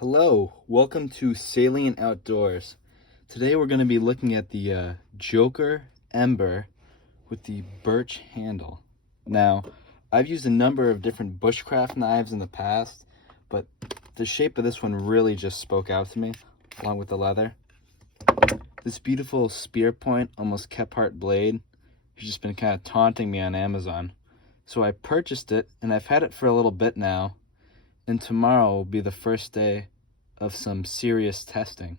Hello, welcome to Salient Outdoors. Today we're going to be looking at the Joker Ember with the birch handle. Now, I've used a number of different bushcraft knives in the past, but the shape of this one really just spoke out to me, along with the leather. This beautiful spear point, almost Kephart blade, has just been kind of taunting me on Amazon. So I purchased it, and I've had it for a little bit now, and tomorrow will be the first day of some serious testing.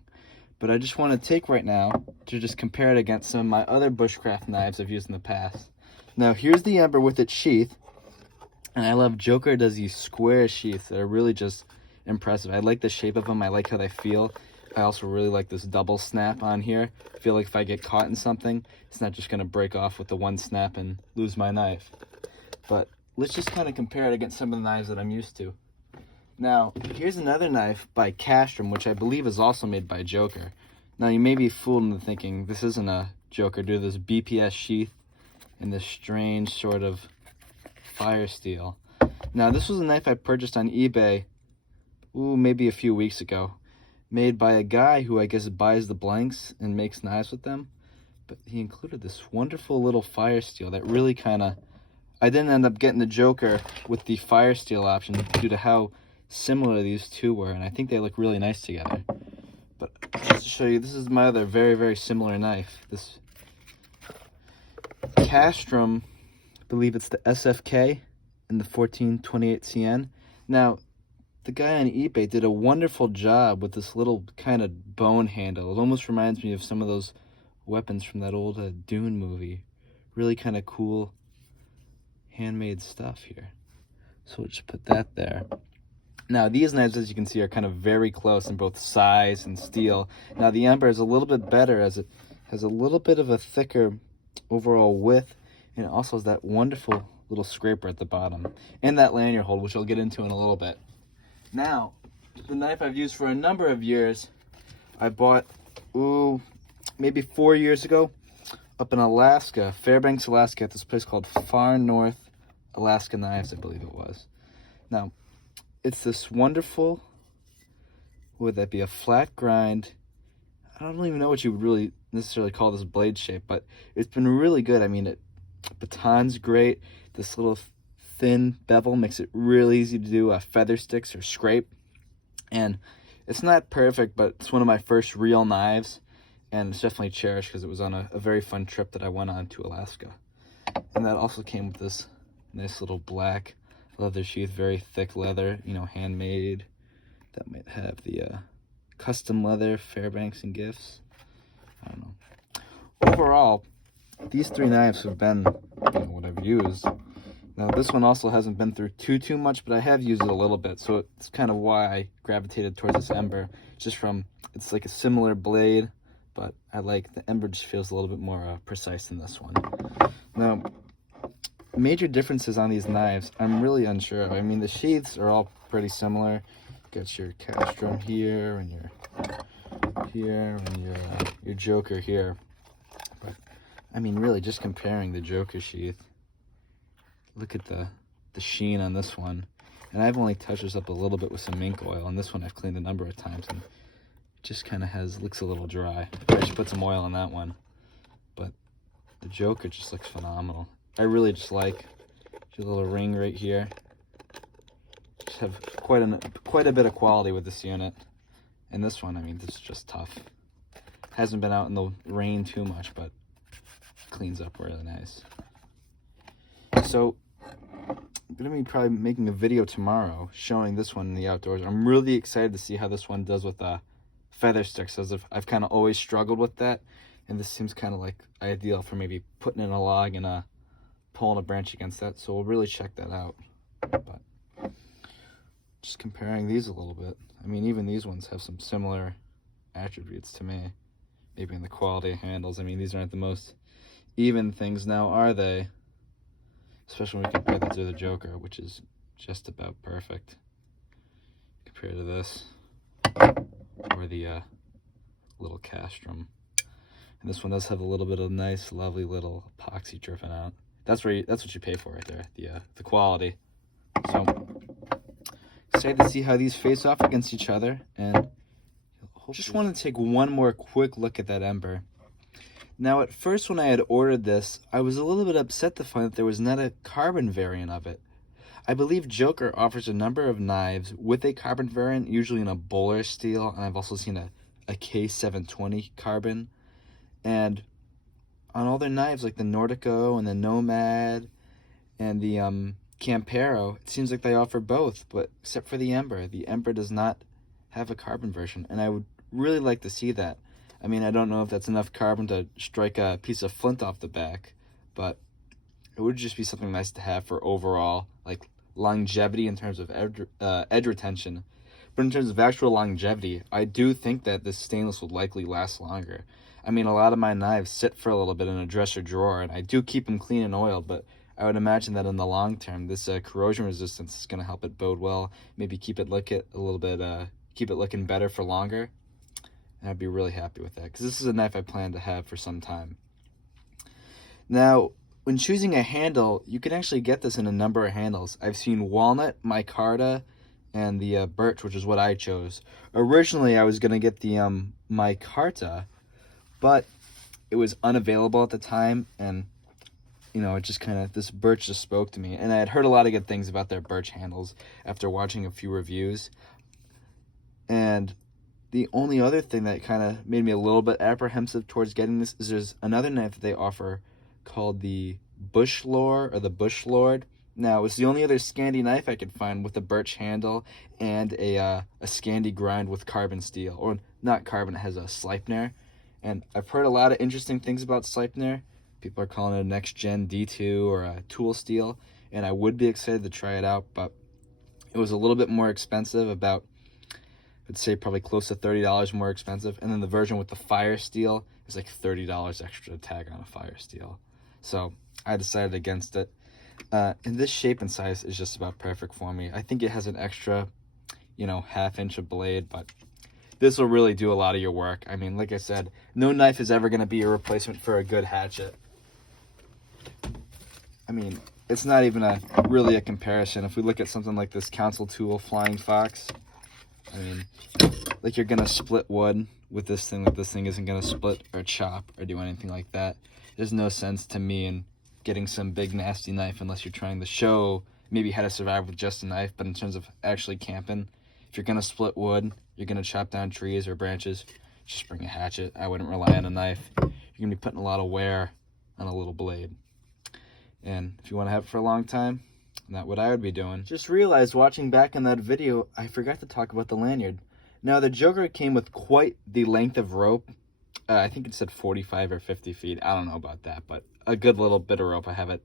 But I just want to take right now to just compare it against some of my other bushcraft knives I've used in the past. Now here's the Ember with its sheath, and I love Joker does these square sheaths that are really just impressive. I like the shape of them, I like how they feel. I also really like this double snap on here. I feel like if I get caught in something, it's not just going to break off with the one snap and lose my knife. But let's just kind of compare it against some of the knives that I'm used to. Now, here's another knife by Castrum, which I believe is also made by Joker. Now, you may be fooled into thinking this isn't a Joker due to this BPS sheath and this strange sort of fire steel. Now, this was a knife I purchased on eBay, maybe a few weeks ago, made by a guy who I guess buys the blanks and makes knives with them. But he included this wonderful little fire steel that really kind of... I didn't end up getting the Joker with the fire steel option due to how similar these two were, and I think they look really nice together. But just to show you, this is my other very, very similar knife. This Castrum, I believe it's the SFK and the 1428 CN. Now, the guy on eBay did a wonderful job with this little kind of bone handle. It almost reminds me of some of those weapons from that old Dune movie. Really kind of cool handmade stuff here. So we'll just put that there. Now, these knives, as you can see, are kind of very close in both size and steel. Now, the Ember is a little bit better as it has a little bit of a thicker overall width, and it also has that wonderful little scraper at the bottom, and that lanyard hold, which I'll get into in a little bit. Now, the knife I've used for a number of years, I bought, maybe 4 years ago, up in Alaska, Fairbanks, Alaska, at this place called Far North Alaska Knives, I believe it was. Now, it's this wonderful, would that be a flat grind? I don't even know what you would really necessarily call this blade shape, but it's been really good. I mean, baton's great. This little thin bevel makes it really easy to do feather sticks or scrape. And it's not perfect, but it's one of my first real knives, and it's definitely cherished because it was on a very fun trip that I went on to Alaska. And that also came with this nice little black leather sheath, very thick leather, handmade. That might have the custom leather, Fairbanks and Gifts. I don't know. Overall, these three knives have been what I've used. Now, this one also hasn't been through too much, but I have used it a little bit, so it's kind of why I gravitated towards this Ember. It's like a similar blade, but I like the Ember just feels a little bit more precise than this one. Now, major differences on these knives, I'm really unsure of. I mean, the sheaths are all pretty similar. Got your Castrum here, and your Joker here. But I mean, really, just comparing the Joker sheath. Look at the sheen on this one, and I've only touched this up a little bit with some ink oil, and this one I've cleaned a number of times, and it just kind of looks a little dry. I should put some oil on that one, but the Joker just looks phenomenal. I really just like your little ring right here. Just have quite a bit of quality with this unit. And this one, I mean, this is just tough. Hasn't been out in the rain too much, but cleans up really nice. So I'm gonna be probably making a video tomorrow showing this one in the outdoors. I'm really excited to see how this one does with feather sticks, as if I've kind of always struggled with that, and this seems kind of like ideal for maybe putting in a log and pulling a branch against that, so we'll really check that out. But just comparing these a little bit, I mean, even these ones have some similar attributes to me, maybe in the quality of handles. I mean, these aren't the most even things now, are they? Especially when we compare them to the Joker, which is just about perfect compared to this, or the little Castrum. And this one does have a little bit of nice, lovely little epoxy dripping out. That's what you pay for right there, the quality. So excited to see how these face off against each other, and just wanted to take one more quick look at that Ember. Now, at first when I had ordered this, I was a little bit upset to find that there was not a carbon variant of it. I believe Joker offers a number of knives with a carbon variant, usually in a bowler steel, and I've also seen a K720 carbon. And on all their knives, like the Nordico and the Nomad and the Campero, it seems like they offer both, but except for the Ember. The Ember does not have a carbon version, and I would really like to see that. I mean, I don't know if that's enough carbon to strike a piece of flint off the back, but it would just be something nice to have for overall, like, longevity in terms of edge retention. But in terms of actual longevity, I do think that this stainless would likely last longer. I mean, a lot of my knives sit for a little bit in a dresser drawer, and I do keep them clean and oiled, but I would imagine that in the long term, this corrosion resistance is going to help it bode well. Maybe keep it keep it looking better for longer. And I'd be really happy with that, because this is a knife I plan to have for some time. Now, when choosing a handle, you can actually get this in a number of handles. I've seen walnut, micarta, and the birch, which is what I chose. Originally, I was going to get the micarta, but it was unavailable at the time, and it just this birch just spoke to me. And I had heard a lot of good things about their birch handles after watching a few reviews. And the only other thing that kind of made me a little bit apprehensive towards getting this is there's another knife that they offer called the Bush Lore or the Bush Lord. Now, it's the only other Scandi knife I could find with a birch handle and a Scandi grind with carbon steel. Or not carbon, it has a Sleipner. And I've heard a lot of interesting things about Sleipner. People are calling it a next-gen D2 or a tool steel. And I would be excited to try it out, but it was a little bit more expensive, about, I'd say probably close to $30 more expensive. And then the version with the fire steel is like $30 extra to tag on a fire steel. So I decided against it. And this shape and size is just about perfect for me. I think it has an extra, ½ inch of blade, but this will really do a lot of your work. I mean, like I said, no knife is ever going to be a replacement for a good hatchet. I mean, it's not even really a comparison. If we look at something like this Council Tool Flying Fox, I mean, like you're going to split wood with this thing, like this thing isn't going to split or chop or do anything like that. There's no sense to me in getting some big nasty knife unless you're trying to show maybe how to survive with just a knife. But in terms of actually camping, if you're going to split wood, you're going to chop down trees or branches, just bring a hatchet. I wouldn't rely on a knife. You're going to be putting a lot of wear on a little blade. And if you want to have it for a long time, not what I would be doing. Just realized watching back on that video, I forgot to talk about the lanyard. Now, the Joker came with quite the length of rope. I think it said 45 or 50 feet. I don't know about that, but a good little bit of rope. I have it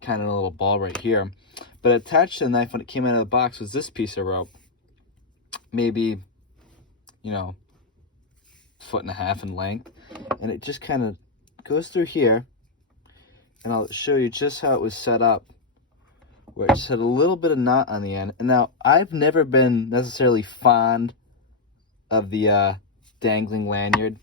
kind of in a little ball right here. But attached to the knife when it came out of the box was this piece of rope. Maybe, 1.5 foot in length. And it just kind of goes through here. And I'll show you just how it was set up, where it just had a little bit of knot on the end. And now, I've never been necessarily fond of the dangling lanyard.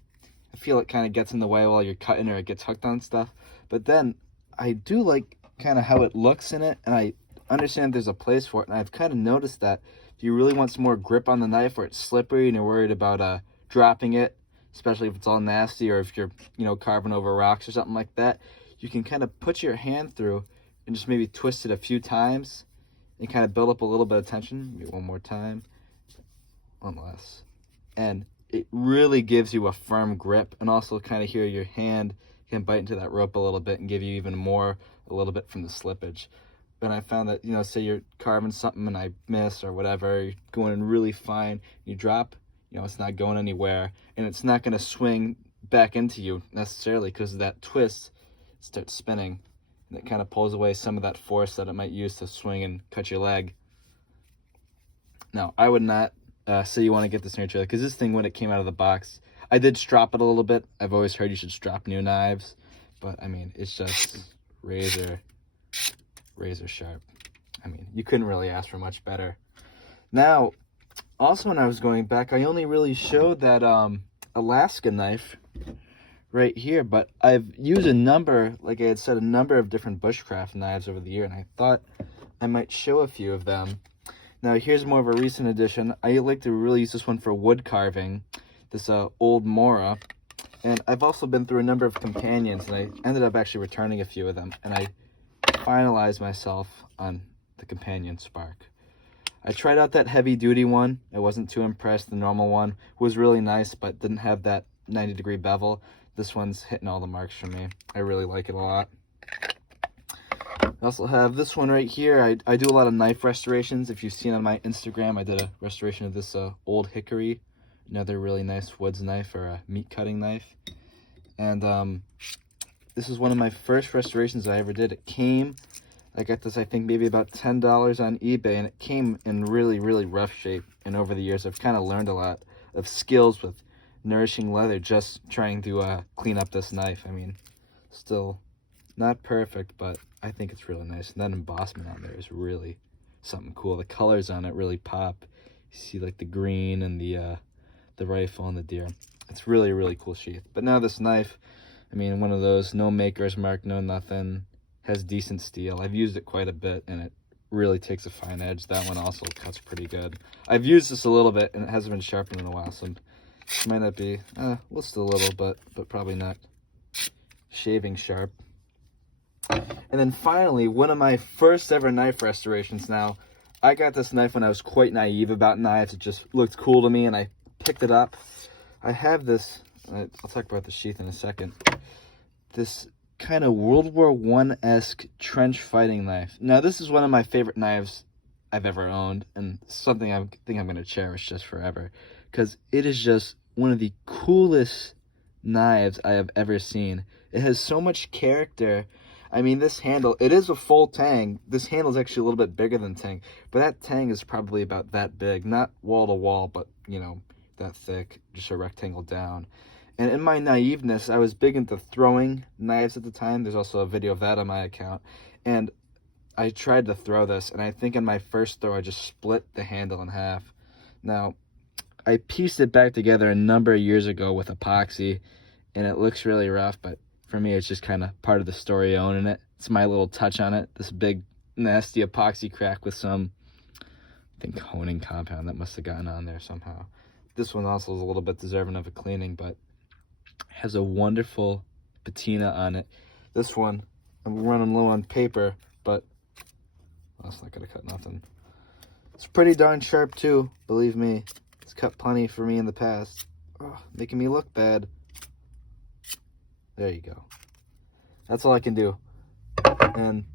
I feel it kind of gets in the way while you're cutting, or it gets hooked on stuff. But then I do like kind of how it looks in it, and I understand there's a place for it. And I've kind of noticed that if you really want some more grip on the knife, where it's slippery and you're worried about dropping it, especially if it's all nasty, or if you're carving over rocks or something like that, you can kind of put your hand through and just maybe twist it a few times and kind of build up a little bit of tension. Maybe one more time, one less, and it really gives you a firm grip, and also kind of here your hand can bite into that rope a little bit and give you even more, a little bit from the slippage. But I found that, say you're carving something and I miss or whatever, you're going in really fine, you drop, it's not going anywhere, and it's not going to swing back into you necessarily, because of that twist starts spinning, and it kind of pulls away some of that force that it might use to swing and cut your leg. Now, I would not say you want to get this in your trailer, because this thing, when it came out of the box, I did strop it a little bit. I've always heard you should strop new knives, but I mean, it's just razor sharp. I mean, you couldn't really ask for much better. Now, also when I was going back, I only really showed that Alaska knife right here, but I've used a number, like I had said, a number of different bushcraft knives over the year, and I thought I might show a few of them. Now here's more of a recent addition. I like to really use this one for wood carving, this old Mora. And I've also been through a number of companions, and I ended up actually returning a few of them, and I finalized myself on the companion Spark. I tried out that heavy duty one. I wasn't too impressed. The normal one was really nice, but didn't have that 90-degree bevel. This one's hitting all the marks for me. I really like it a lot. I also have this one right here. I do a lot of knife restorations. If you've seen on my Instagram, I did a restoration of this old hickory, another really nice woods knife, or a meat cutting knife. And this is one of my first restorations I ever did. It came, I got this I think maybe about $10 on eBay, and it came in really, really rough shape. And over the years I've kind of learned a lot of skills with nourishing leather just trying to clean up this knife. I mean, still not perfect, but I think it's really nice. And that embossment on there is really something cool. The colors on it really pop. You see like the green and the rifle and the deer. It's really, really cool sheath. But now this knife, I mean, one of those, no maker's mark, no nothing, has decent steel. I've used it quite a bit, and it really takes a fine edge. That one also cuts pretty good. I've used this a little bit, and it hasn't been sharpened in a while, so it might not be, well, still a little, but probably not shaving sharp. And then finally, one of my first ever knife restorations. Now, I got this knife when I was quite naive about knives. It just looked cool to me, and I picked it up. I have this, I'll talk about the sheath in a second, this kind of World War I-esque trench fighting knife. Now, this is one of my favorite knives I've ever owned, and something I think I'm going to cherish just forever, because it is just one of the coolest knives I have ever seen. It has so much character. I mean, this handle, it is a full tang. This handle is actually a little bit bigger than tang, but that tang is probably about that big. Not wall to wall, but, you know, that thick, just a rectangle down. And in my naiveness, I was big into throwing knives at the time. There's also a video of that on my account. And I tried to throw this, and I think in my first throw, I just split the handle in half. Now, I pieced it back together a number of years ago with epoxy, and it looks really rough, but for me, it's just kind of part of the story owning it. It's my little touch on it. This big, nasty epoxy crack with some, I think, honing compound that must have gotten on there somehow. This one also is a little bit deserving of a cleaning, but has a wonderful patina on it. This one, I'm running low on paper, but that's not gonna cut nothing. It's pretty darn sharp too, believe me. It's cut plenty for me in the past. Oh, making me look bad. There you go. That's all I can do. And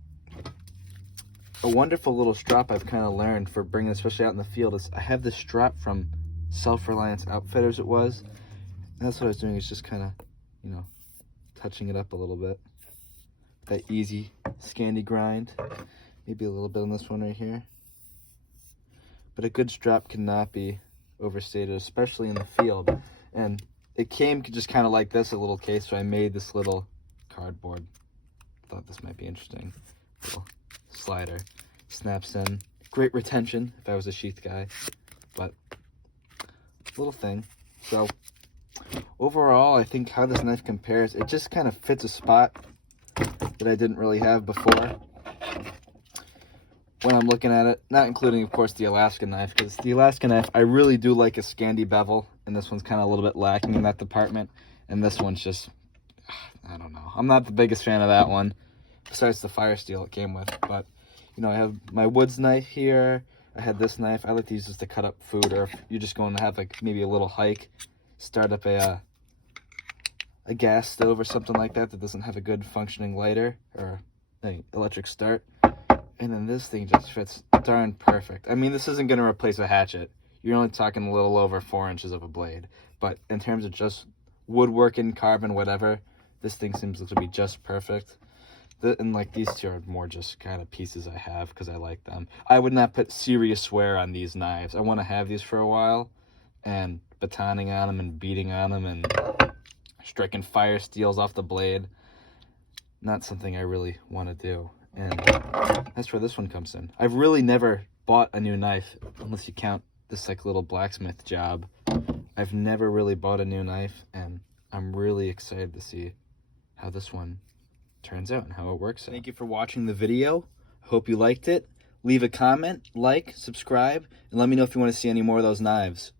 a wonderful little strap I've kind of learned for bringing, especially out in the field, is I have this strap from Self-Reliance Outfitters, it was. And that's what I was doing, is just kind of, you know, touching it up a little bit. That easy Scandi grind. Maybe a little bit on this one right here. But a good strap cannot be overstated, especially in the field. And it came just kind of like this, a little case, so I made this little cardboard. Thought this might be interesting. Little slider. Snaps in. Great retention if I was a sheath guy. But little thing. So overall, I think how this knife compares, it just kind of fits a spot that I didn't really have before when I'm looking at it, not including, of course, the Alaska knife, because the Alaska knife, I really do like a Scandi bevel, and this one's kind of a little bit lacking in that department, and this one's just, I don't know. I'm not the biggest fan of that one, besides the fire steel it came with, but, you know, I have my woods knife here. I had this knife. I like to use this to cut up food, or if you're just going to have, like, maybe a little hike, start up a gas stove or something like that that doesn't have a good functioning lighter, or an electric start. And then this thing just fits darn perfect. I mean, this isn't going to replace a hatchet. You're only talking a little over 4 inches of a blade. But in terms of just woodworking, carbon, whatever, this thing seems to be just perfect. And like these two are more just kind of pieces I have because I like them. I would not put serious wear on these knives. I want to have these for a while and batoning on them and beating on them and striking fire steels off the blade. Not something I really want to do. And that's where this one comes in. I've really never bought a new knife, unless you count this like little blacksmith job. I've never really bought a new knife, and I'm really excited to see how this one turns out and how it works out. Thank you for watching the video. Hope you liked it. Leave a comment, like, subscribe, and let me know if you want to see any more of those knives.